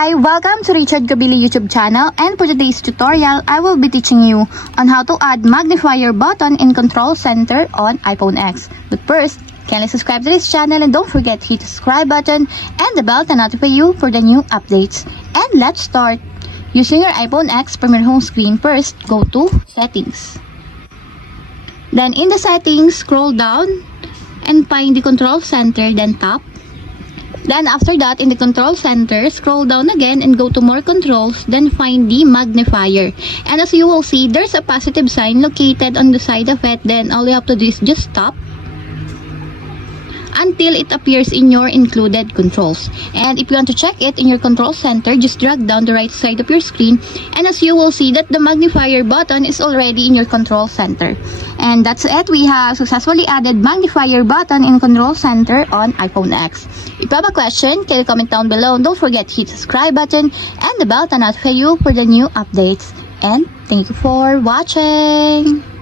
Hi! Welcome to Richard Gabili YouTube channel, and for today's tutorial, I will be teaching you on how to add magnifier button in control center on iPhone X. But first, kindly subscribe to this channel and don't forget to hit the subscribe button and the bell to notify you for the new updates. And let's start! Using your iPhone X from your home screen, first go to Settings. Then in the settings, scroll down and find the control center, then tap. Then after that, in the control center, scroll down again and go to more controls, then find the magnifier. And as you will see, there's a positive sign located on the side of it. Then all you have to do is just tap until it appears in your included controls. And if you want to check it in your control center, just drag down the right side of your screen, and as you will see that the magnifier button is already in your control center. And that's it. We have successfully added magnifier button in control center on iPhone X. If you have a question, can you comment down below, and don't forget to hit the subscribe button and the bell to notify you for the new updates. And thank you for watching.